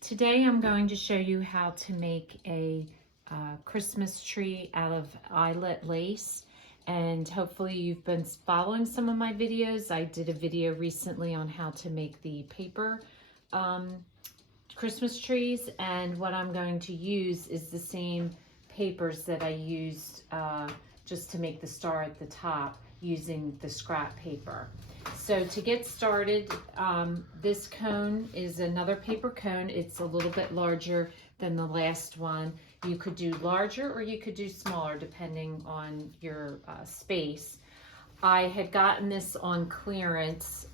Today I'm going to show you how to make a Christmas tree out of eyelet lace, and hopefully you've been following some of my videos. I did a video recently on how to make the paper Christmas trees, and what I'm going to use is the same papers that I used just to make the star at the top using the scrap paper. So to get started, this cone is another paper cone. It's a little bit larger than the last one. You could do larger or you could do smaller depending on your space. I had gotten this on clearance.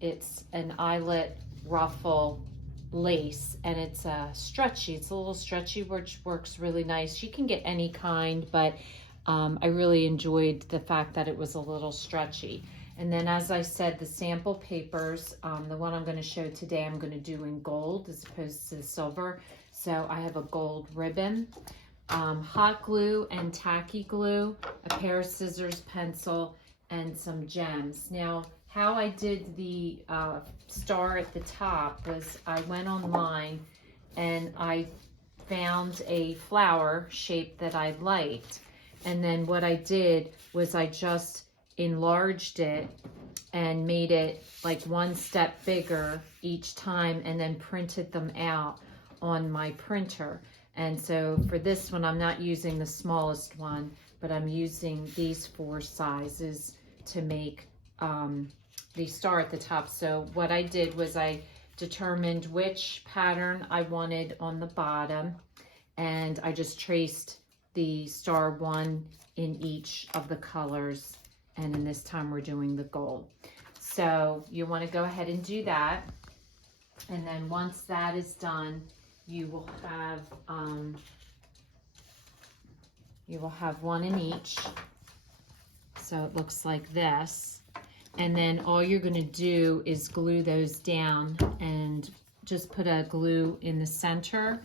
It's an eyelet ruffle lace, and it's stretchy. It's a little stretchy, which works really nice. You can get any kind, but I really enjoyed the fact that it was a little stretchy. And then, as I said, the sample papers, the one I'm going to show today, I'm going to do in gold as opposed to silver. So I have a gold ribbon, hot glue and tacky glue, a pair of scissors, pencil, and some gems. Now, how I did the star at the top was I went online and I found a flower shape that I liked. And then what I did was I just enlarged it and made it like one step bigger each time, and then printed them out on my printer. And so for this one, I'm not using the smallest one, but I'm using these 4 sizes to make the star at the top. So what I did was I determined which pattern I wanted on the bottom, and I just traced the star one in each of the colors, and in this time we're doing the gold. So you want to go ahead and do that, and then once that is done, you will have one in each. So it looks like this, and then all you're going to do is glue those down, and just put a glue in the center,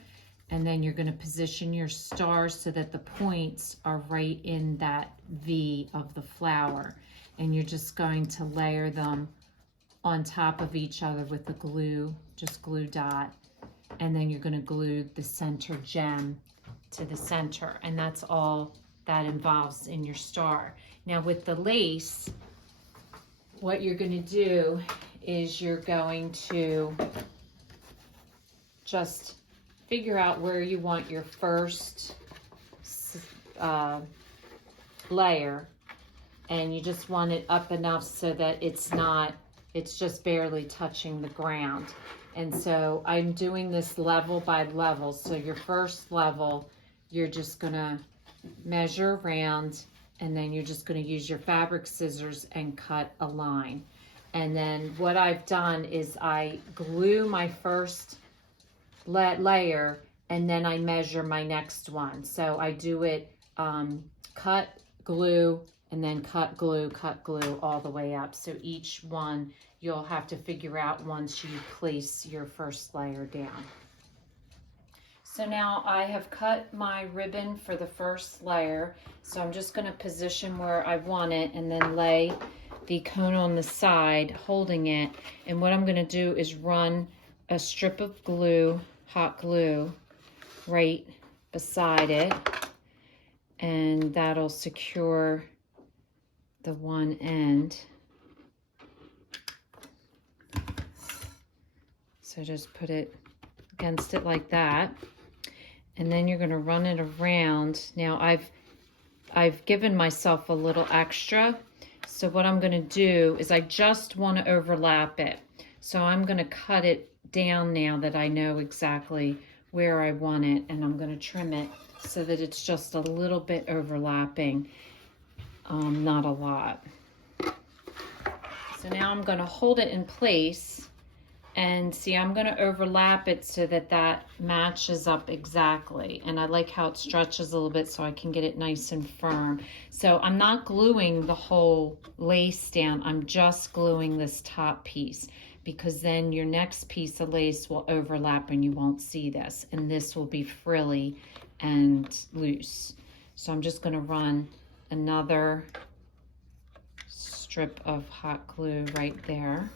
and then you're going to position your stars so that the points are right in that V of the flower, and you're just going to layer them on top of each other with the glue, just glue dot, and then you're going to glue the center gem to the center, and that's all that involves in your star. Now with the lace, what you're going to do is you're going to just figure out where you want your first layer, and you just want it up enough so that it's just barely touching the ground. And so I'm doing this level by level. So your first level, you're just gonna measure around, and then you're just gonna use your fabric scissors and cut a line. And then what I've done is I glue my first layer, and then I measure my next one. So I do it cut, glue, and then cut, glue, all the way up. So each one you'll have to figure out once you place your first layer down. So now I have cut my ribbon for the first layer. So I'm just going to position where I want it, and then lay the cone on the side holding it. And what I'm going to do is run a strip of glue, hot glue, right beside it, and that'll secure the one end. So just put it against it like that, and then you're going to run it around. Now I've given myself a little extra, so what I'm going to do is I just want to overlap it. So I'm going to cut it down now that I know exactly where I want it, and I'm going to trim it so that it's just a little bit overlapping, not a lot. So now I'm going to hold it in place, and see, I'm going to overlap it so that that matches up exactly. And I like how it stretches a little bit so I can get it nice and firm. So I'm not gluing the whole lace down, I'm just gluing this top piece, because then your next piece of lace will overlap and you won't see this, and this will be frilly and loose. So I'm just going to run another strip of hot glue right there,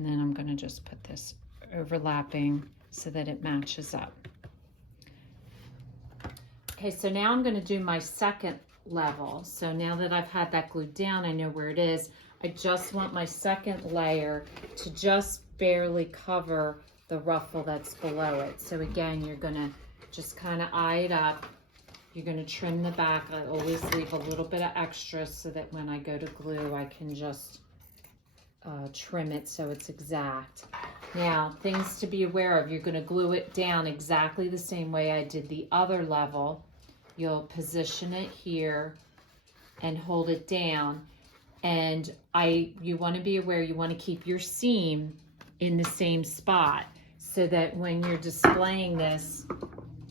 And then I'm gonna just put this overlapping so that it matches up. Okay, so now I'm gonna do my second level. So now that I've had that glued down, I know where it is. I just want my second layer to just barely cover the ruffle that's below it. So again, you're gonna just kind of eye it up. You're gonna trim the back. I always leave a little bit of extra so that when I go to glue, I can just trim it so it's exact. Now, things to be aware of. You're gonna glue it down exactly the same way I did the other level. You'll position it here and hold it down. And you want to be aware, you want to keep your seam in the same spot so that when you're displaying this,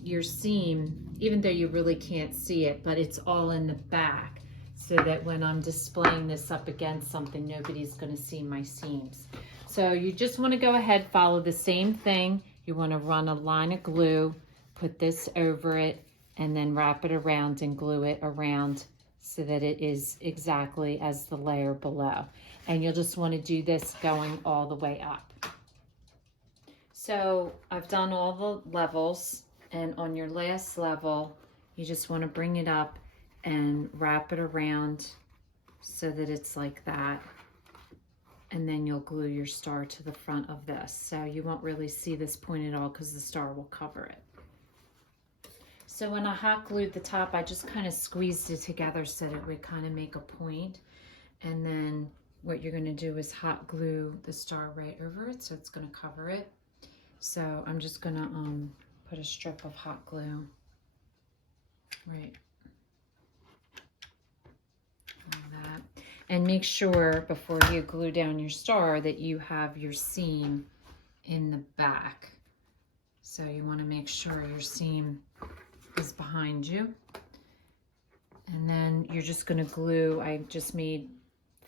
your seam, even though you really can't see it, but it's all in the back, so that when I'm displaying this up against something, nobody's going to see my seams. So you just want to go ahead, follow the same thing. You want to run a line of glue, put this over it, and then wrap it around and glue it around so that it is exactly as the layer below. And you'll just want to do this going all the way up. So I've done all the levels, and on your last level, you just want to bring it up and wrap it around so that it's like that. And then you'll glue your star to the front of this. So you won't really see this point at all because the star will cover it. So when I hot glued the top, I just kind of squeezed it together so that it would kind of make a point. And then what you're going to do is hot glue the star right over it, so it's going to cover it. So I'm just going to put a strip of hot glue right like that. And make sure before you glue down your star that you have your seam in the back. So you want to make sure your seam is behind you. And then you're just going to glue, I just made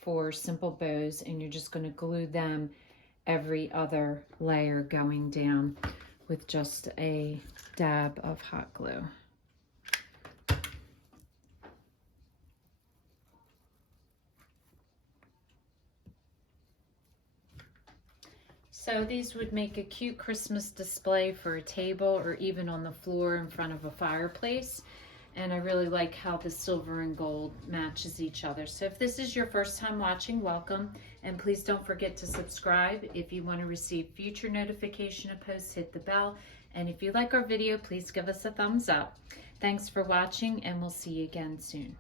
4 simple bows, and you're just going to glue them every other layer going down with just a dab of hot glue. So these would make a cute Christmas display for a table or even on the floor in front of a fireplace. And I really like how the silver and gold matches each other. So if this is your first time watching, welcome. And please don't forget to subscribe. If you want to receive future notification of posts, hit the bell. And if you like our video, please give us a thumbs up. Thanks for watching, and we'll see you again soon.